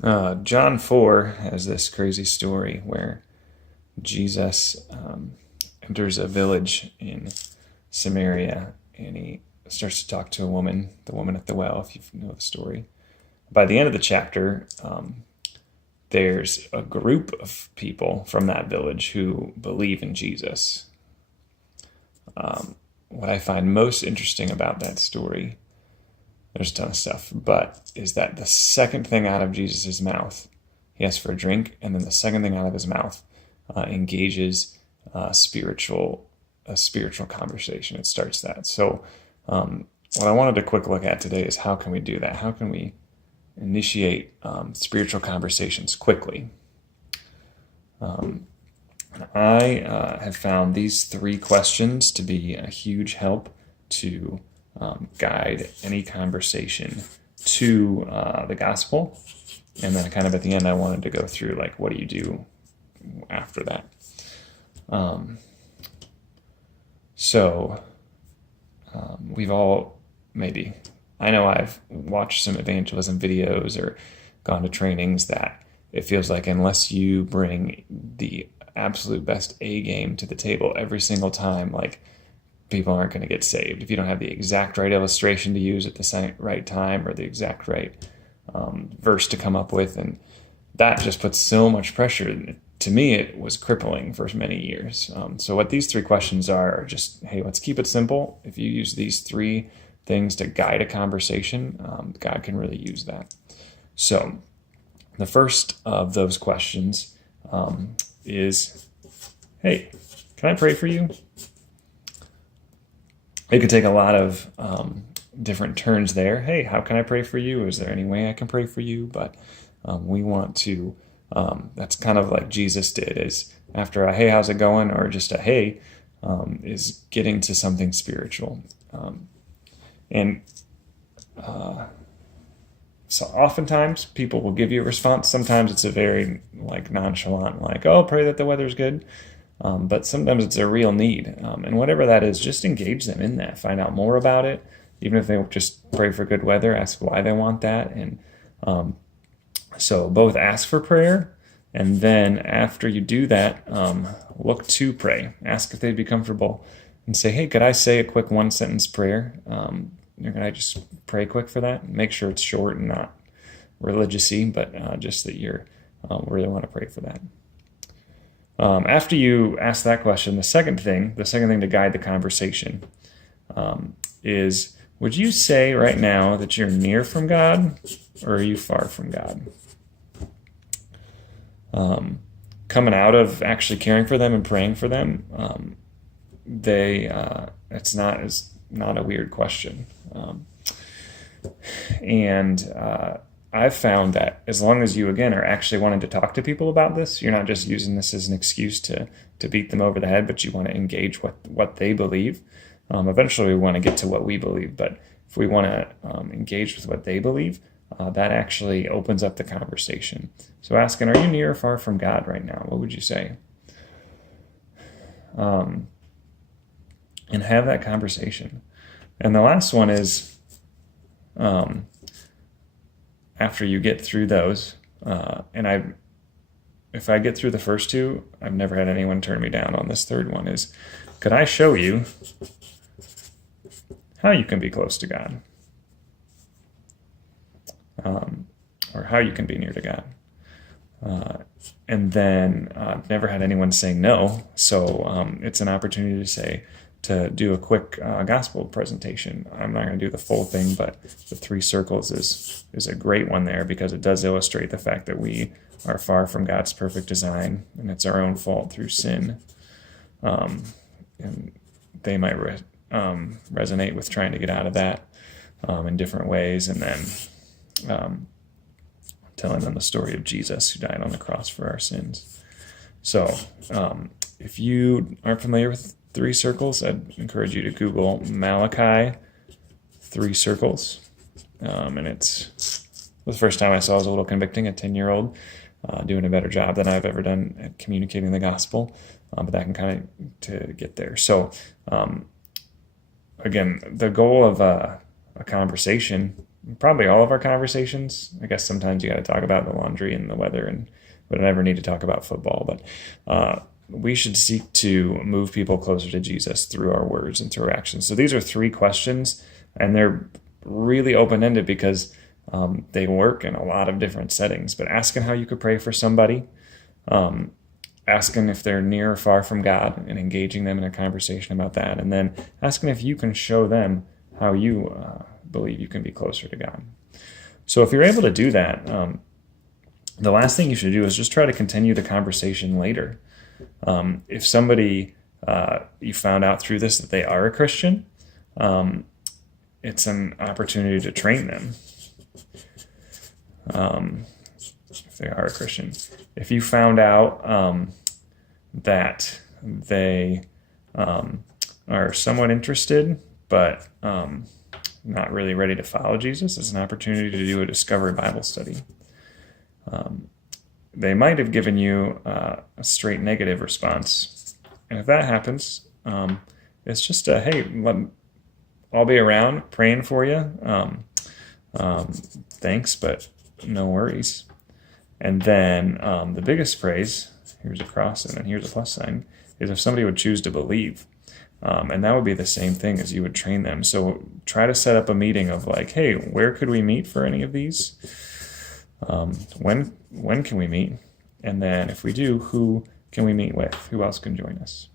John 4 has this crazy story where Jesus enters a village in Samaria and he starts to talk to a woman, the woman at the well, if you know the story. By the end of the chapter, there's a group of people from that village who believe in Jesus. What I find most interesting about that story, there's a ton of stuff, but is that the second thing out of Jesus' mouth, he asks for a drink, and then the second thing out of his mouth engages a spiritual conversation. It starts that. So what I wanted to quick look at today is how can we do that? How can we initiate spiritual conversations quickly? I have found these three questions to be a huge help to guide any conversation to the gospel. And then kind of at the end, I wanted to go through like, what do you do after that? We've all maybe, I know I've watched some evangelism videos or gone to trainings that it feels like unless you bring the absolute best A game to the table every single time, like people aren't going to get saved. If you don't have the exact right illustration to use at the right time or the exact right verse to come up with, and that just puts so much pressure. To me, it was crippling for many years. So what these three questions are just, hey, let's keep it simple. If you use these three things to guide a conversation, God can really use that. So the first of those questions is, hey, can I pray for you? It could take a lot of different turns there. Hey, how can I pray for you? Is there any way I can pray for you? But we want to, that's kind of like Jesus did, is after a hey, how's it going? Or just a hey, is getting to something spiritual. So oftentimes people will give you a response. Sometimes it's a very like nonchalant, like, oh, pray that the weather's good. But sometimes it's a real need. And whatever that is, just engage them in that. Find out more about it. Even if they just pray for good weather, ask why they want that. And so both ask for prayer, and then after you do that, look to pray. Ask if they'd be comfortable and say, hey, could I say a quick one-sentence prayer? Could I just pray quick for that? Make sure it's short and not religious-y, but just that you really want to pray for that. After you ask that question, the second thing to guide the conversation is, would you say right now that you're near from God, or are you far from God? Coming out of actually caring for them and praying for them, it's not a weird question. I've found that as long as you, again, are actually wanting to talk to people about this, you're not just using this as an excuse to beat them over the head, but you want to engage what they believe. Eventually, we want to get to what we believe, but if we want to engage with what they believe, that actually opens up the conversation. So asking, are you near or far from God right now? What would you say? And have that conversation. And the last one is, after you get through those, if I get through the first two, I've never had anyone turn me down on this third one, is, could I show you how you can be close to God? Or how you can be near to God. And then I've never had anyone say no, so it's an opportunity to do a quick gospel presentation. I'm not going to do the full thing, but the 3 circles is a great one there, because it does illustrate the fact that we are far from God's perfect design, and it's our own fault through sin. And they might resonate with trying to get out of that in different ways, and then telling them the story of Jesus who died on the cross for our sins. So if you aren't familiar with 3 circles, I'd encourage you to Google Malachi 3 circles. And it's the first time I saw it was a little convicting, a 10-year-old doing a better job than I've ever done at communicating the gospel. But that can kind of to get there. So again, the goal of a conversation, probably all of our conversations. I guess sometimes you got to talk about the laundry and the weather, and we don't ever need to talk about football. But we should seek to move people closer to Jesus through our words and through our actions. So these are 3 questions, and they're really open-ended because they work in a lot of different settings. But asking how you could pray for somebody, asking if they're near or far from God and engaging them in a conversation about that, and then asking if you can show them how you believe you can be closer to God. So if you're able to do that, the last thing you should do is just try to continue the conversation later. If somebody, you found out through this that they are a Christian, it's an opportunity to train them. If they are a Christian. If you found out that they are somewhat interested, but not really ready to follow Jesus, it's an opportunity to do a discovery Bible study. They might have given you a straight negative response. And if that happens, it's just a, hey, I'll be around praying for you. Thanks, but no worries. And then the biggest praise, here's a cross and then here's a plus sign, is if somebody would choose to believe. And that would be the same thing as you would train them. So try to set up a meeting of like, hey, where could we meet for any of these? When can we meet? And then if we do, who can we meet with? Who else can join us?